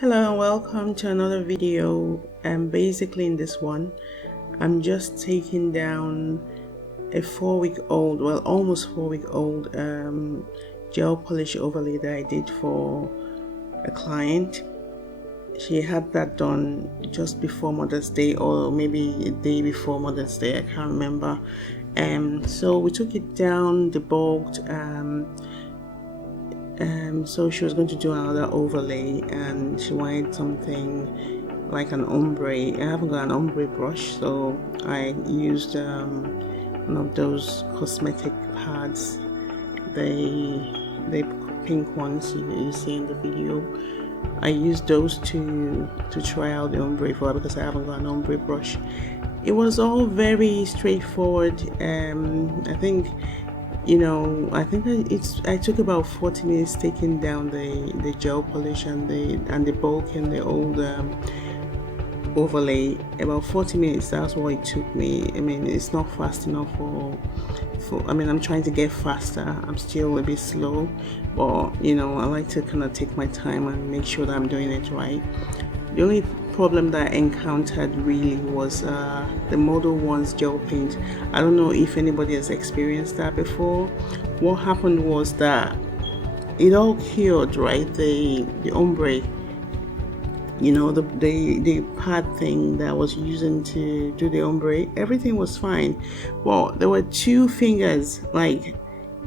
Hello and welcome to another video. Basically in this one I'm just taking down a 4-week-old, well almost 4-week-old gel polish overlay that I did for a client. She had that done just before Mother's Day, or maybe a day before Mother's Day, I can't remember. So we took it down, debugged. So she was going to do another overlay and she wanted something like an ombre. I haven't got an ombre brush, so I used one of those cosmetic pads, the pink ones you see in the video. I used those to try out the ombre for her because I haven't got an ombre brush. It was all very straightforward. I think I took about 40 minutes taking down the gel polish and the bulk and the old overlay. About 40 minutes, that's what it took me. I mean, it's not fast enough for I mean, I'm trying to get faster. I'm still a bit slow, but I like to kind of take my time and make sure that I'm doing it right. The only problem that I encountered really was the Modelones gel paint. I don't know if anybody has experienced that before. What happened was that it all cured, right? The ombre, the pad thing that I was using to do the ombre, everything was fine. Well, there were two fingers, like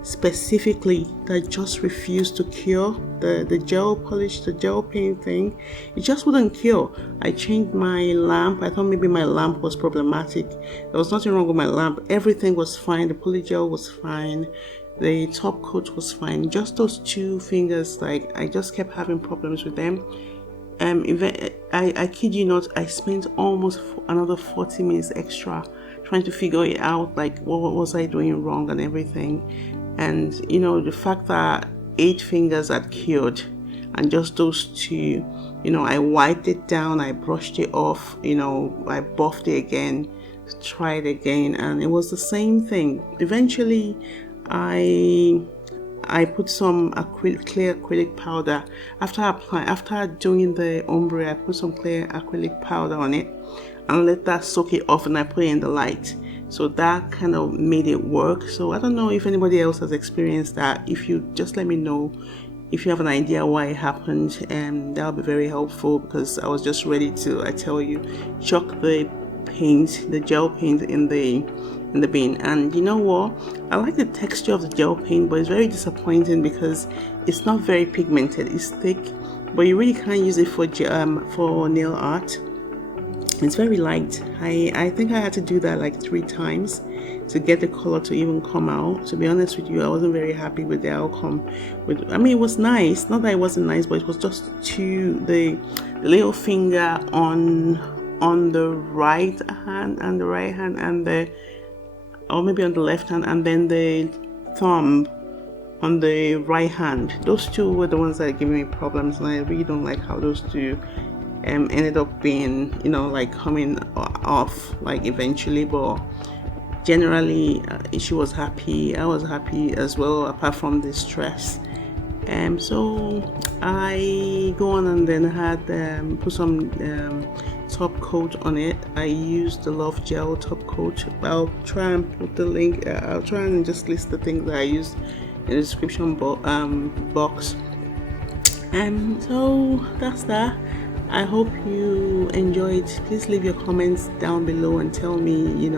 specifically, that just refused to cure the gel polish, the gel paint thing. It just wouldn't cure. I changed my lamp. I thought maybe my lamp was problematic. There was nothing wrong with my lamp. Everything was fine. The polygel was fine. The top coat was fine. Just those two fingers, like, I just kept having problems with them. I kid you not, I spent almost another 40 minutes extra trying to figure it out, like what was I doing wrong and everything. And the fact that 8 fingers had cured and just those two, I wiped it down, I brushed it off, I buffed it again, tried again, and it was the same thing. Eventually I put some clear acrylic powder. After doing the ombre, I put some clear acrylic powder on it and let that soak it off, and I put it in the light. So that kind of made it work. So I don't know if anybody else has experienced that. If you just let me know if you have an idea why it happened, and that'll be very helpful, because I was just ready to, I tell you, chuck the paint, the gel paint in the bin. And you know what, I like the texture of the gel paint, but it's very disappointing because it's not very pigmented. It's thick, but you really can't use it for nail art. It's very light. I think I had to do that like 3 times to get the color to even come out. To be honest with you, I wasn't very happy with the outcome. I mean, it was nice, not that it wasn't nice, but it was just the little finger on the right hand and the right hand, and or maybe on the left hand, and then the thumb on the right hand. Those two were the ones that are giving me problems, and I really don't like how those two ended up being, like coming off, like eventually. But generally, she was happy, I was happy as well, apart from the stress. So I go on and then had put some top coat on it. I used the Love Gel top coat. I'll try and put the link. I'll try and just list the things that I used in the description box. So that's that. I hope you enjoyed. Please leave your comments down below and tell me,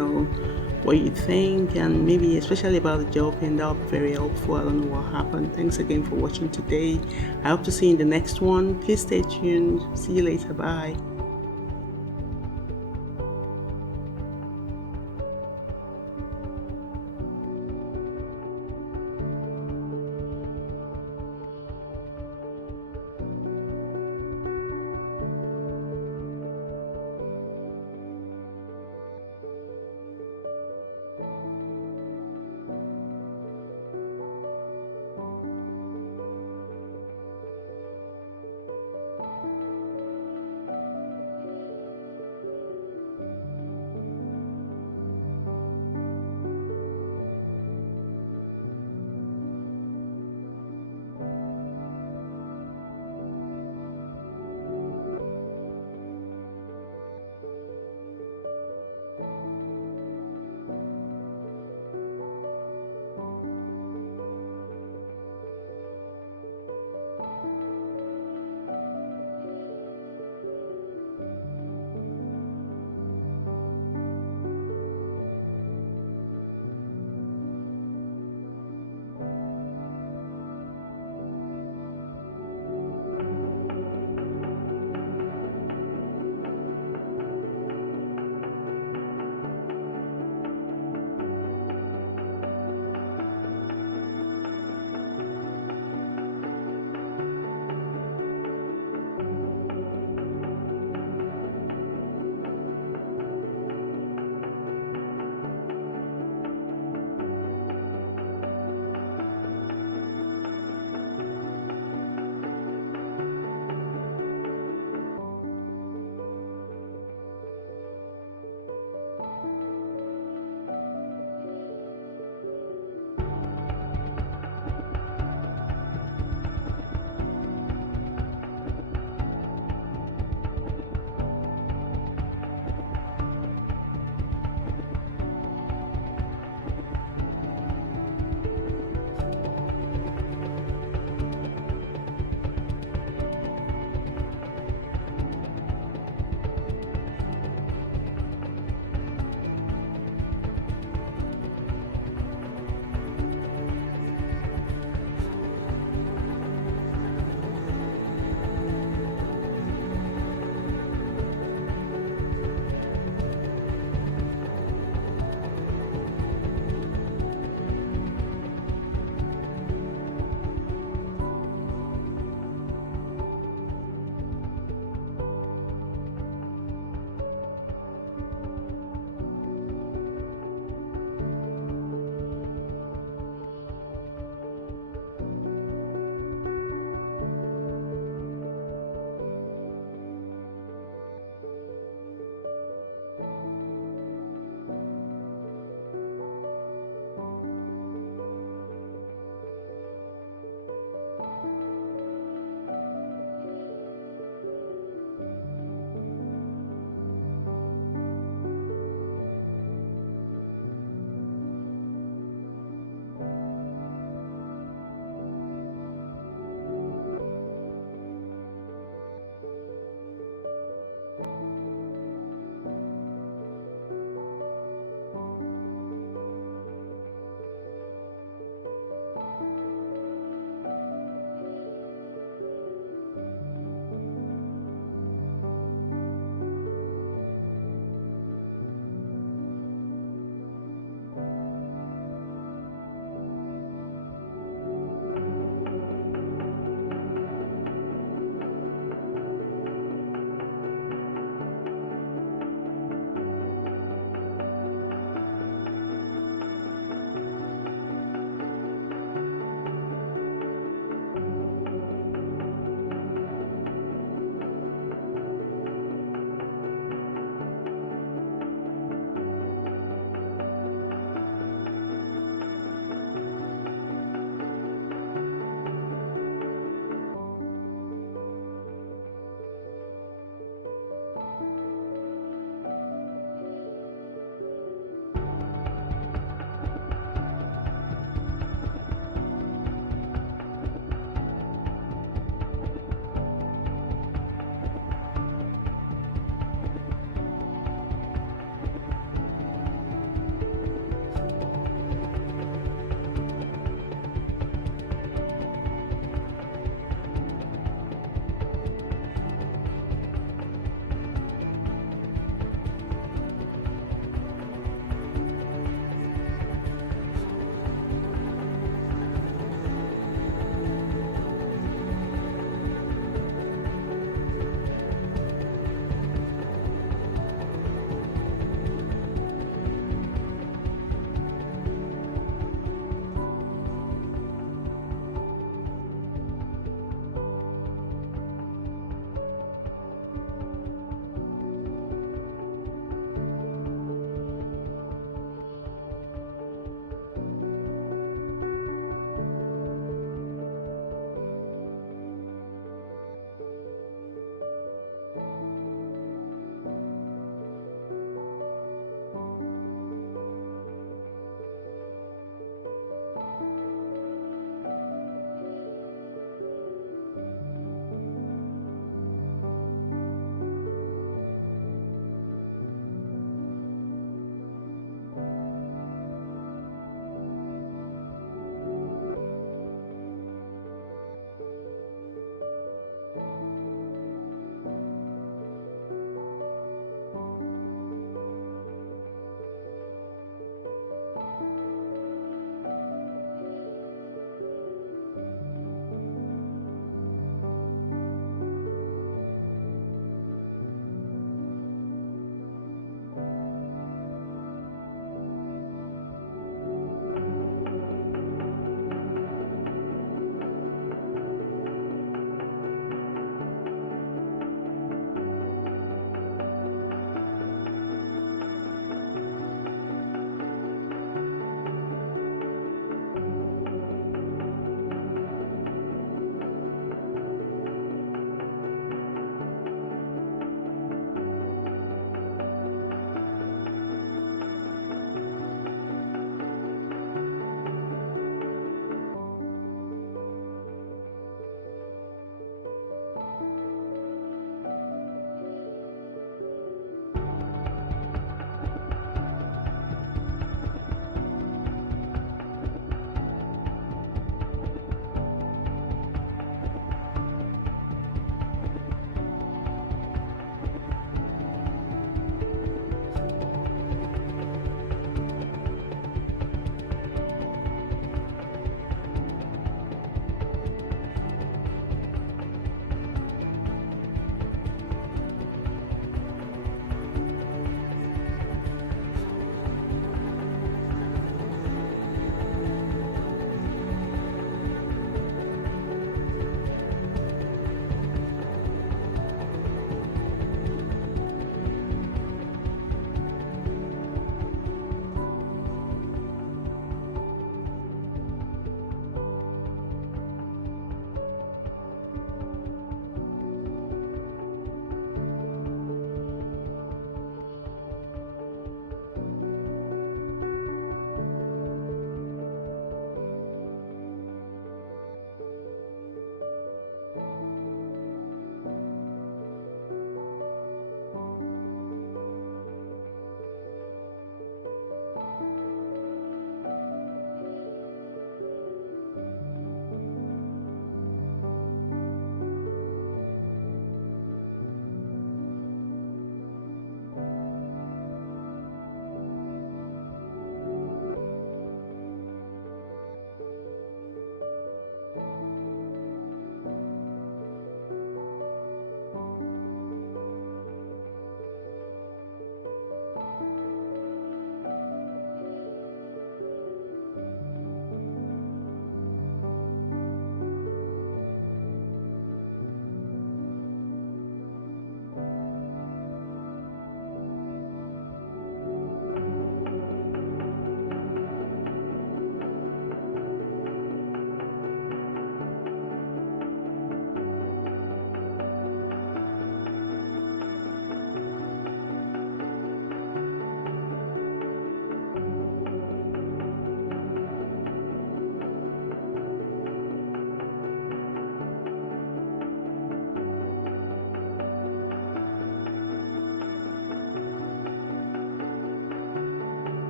what you think, and maybe especially about the gel pen. That would be very helpful. I don't know what happened. Thanks again for watching today. I hope to see you in the next one. Please stay tuned. See you later. Bye.